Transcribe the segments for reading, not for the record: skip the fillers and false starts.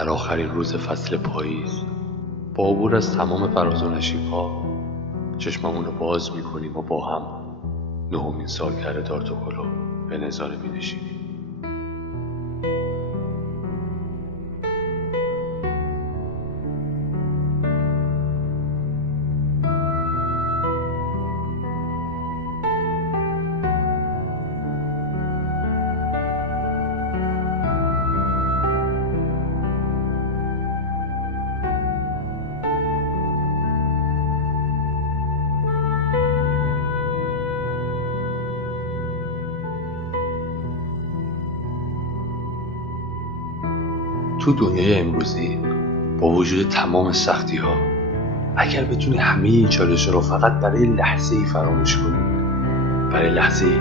در آخرین روز فصل پاییز با عبور از تمام فراز و نشیب‌ها چشممون رو باز می‌کنیم و با هم نهمین سالگرد دارتوکل رو به نظاره می‌نشینیم. تو دنیای امروزی با وجود تمام سختی ها اگر بتونی همه این چالش رو فقط برای لحظه ای فراموش کنی، برای لحظه ای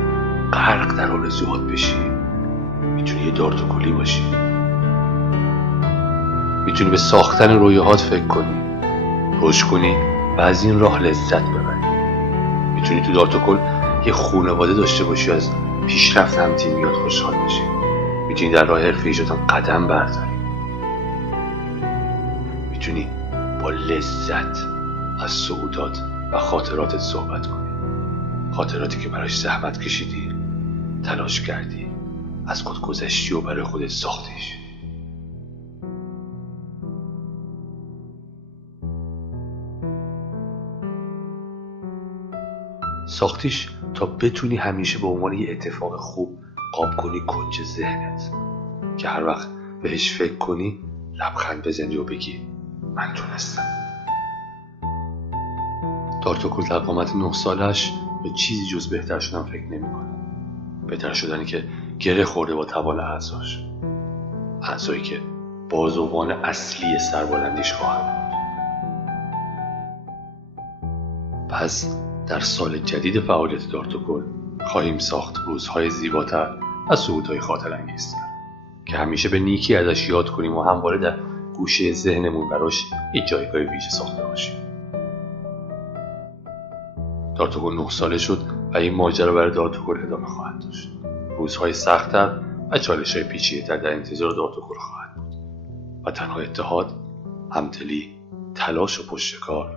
غرق در آرزوهات بشی، میتونی یه دارتوکلی باشی. میتونی به ساختن رویاهات فکر کنی، رشد کنی و از این راه لذت ببری. میتونی تو دارتوکل یه خانواده داشته باشی، از پیشرفت هم تیمیات خوشحال باشی. میتونی در راه حرفه‌ایت قدم برداری. میتونی با لذت از صعودات و خاطراتت صحبت کنی، خاطراتی که براش زحمت کشیدی، تلاش کردی، از خود گذشتی و برای خودت ساختیش. ساختیش تا بتونی همیشه به عنوان یه اتفاق خوب قاب کنی کنج ذهنت که هر وقت بهش فکر کنی لبخند بزنی و بگی من تونستم. دارتوکل در قامت 9 سالش به چیزی جز بهتر شدن فکر نمی‌کنه. بهتر شدنی که گره خورده با توان اعضاش، اعضایی که بازوان اصلی سربلندیش خواهند. پس در سال جدید فعالیت دارتوکل خواهیم ساخت روزهای زیباتر و صعودهای خاطرانگیزتر که همیشه به نیکی ازش یاد کنیم و همواره در گوشه ذهنمون براش یه جایگاه ویژه ساخته باشیم. دارتوکل 9 ساله شد و این ماجرا برای دارتوکل ادامه خواهد داشت. روزهای سخت‌تر و چالش‌های پیچیده‌تر در انتظار دارتوکل خواهد بود و تنها اتحاد، همدلی، تلاش و پشتکار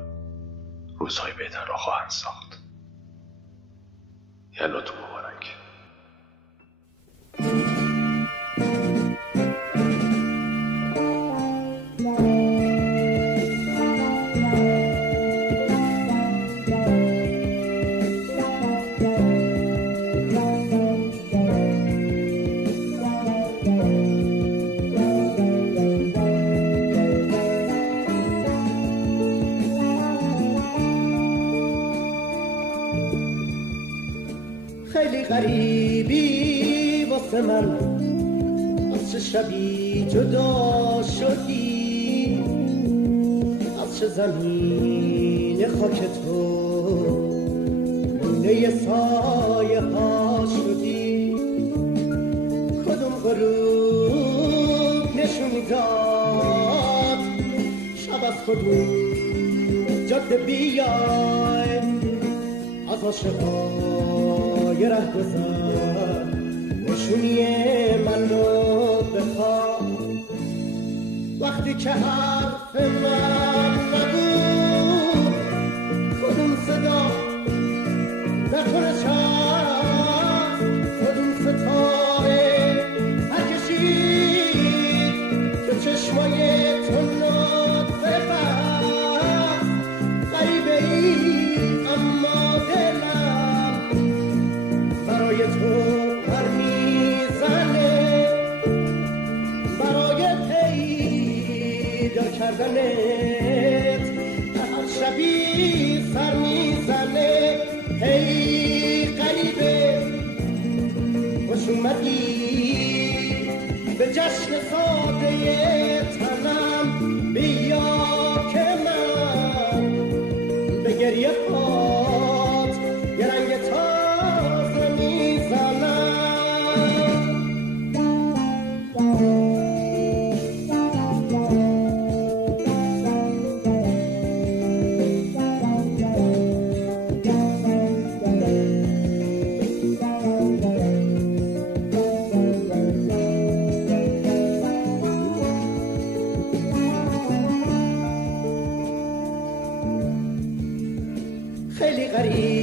روزهای بهتر را خواهند ساخت. یلاتون مبارک. خیلی غریبی واسه من، از چه شبی جدا شدی، از چه زمین خاک تو لونه سایه ها شدی. کدوم غروب نشون داد شب از کدوم جاده بیای، از عاشقای ره گذر نشونی منو بخواه. وقتی که حرف من نبود کدوم صدا نکنه چند، کدوم ستاره پرکشید که چشمای تو نطفه بست. غریبه ای اما دلم برای تو پر میزنه، برای پیدا کردنت هر شبی سر میزنه. هی غریبه خوش اومدی به جشن ساده تنم، بیا که من به گریه پات یه رنگ تازه میزنم.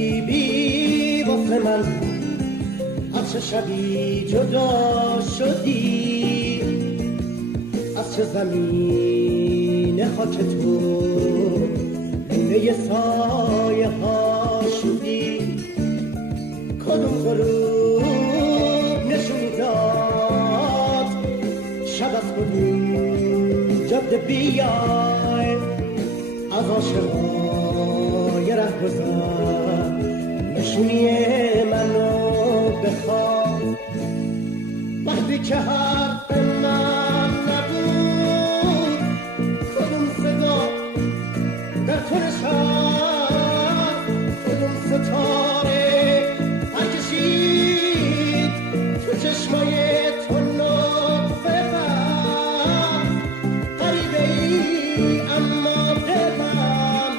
غریبی واسه من، از چه شبی جدا شدی، از چه زمین خاک تو لونه سایه ها شدی. کدوم غروب نشون داد شب از کدوم جاده بیای، از عاشقای ره گذر نشونی منو بخواه. وقتی که حرف من نبود، کدوم صدا در تو نشد، کدوم ستاره برکشید تو چشمای تو نطفه بست. غریبه ای اما دلم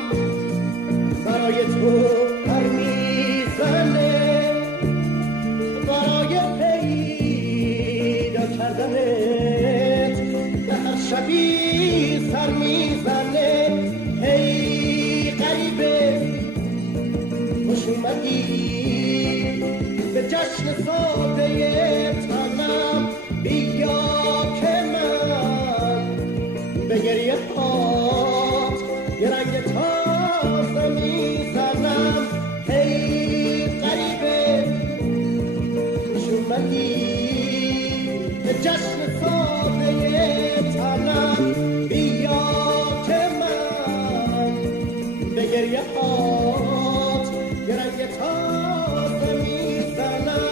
برای تو پر میزنه، برای پیدا کردنت به هر شبی سر میزنه. هی غریبه خوش اومدی به جشن ساده تنم، بیا که من به گریه هات یه رنگ تازه میزنم. هی غریبه خوش اومدی به جشن ساده تنم، بیا که من به گریه هات یه رنگ تازه میزنم.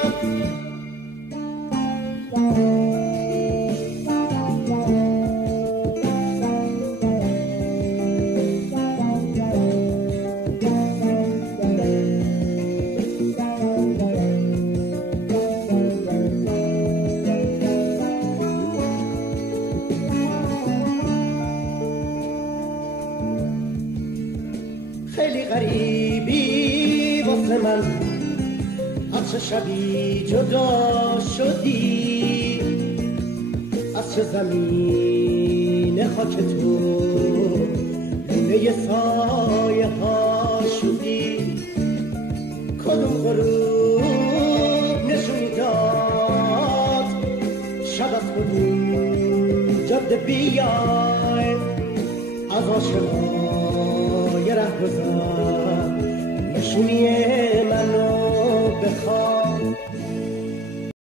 خیلی غریبی واسه من، از چه شبی جدا شدی، از چه زمین خاک تو لونه سایه ها شدی. کدوم غروب نشون داد شب از کدوم جاده بیای، از عاشقای ره گذر نشونی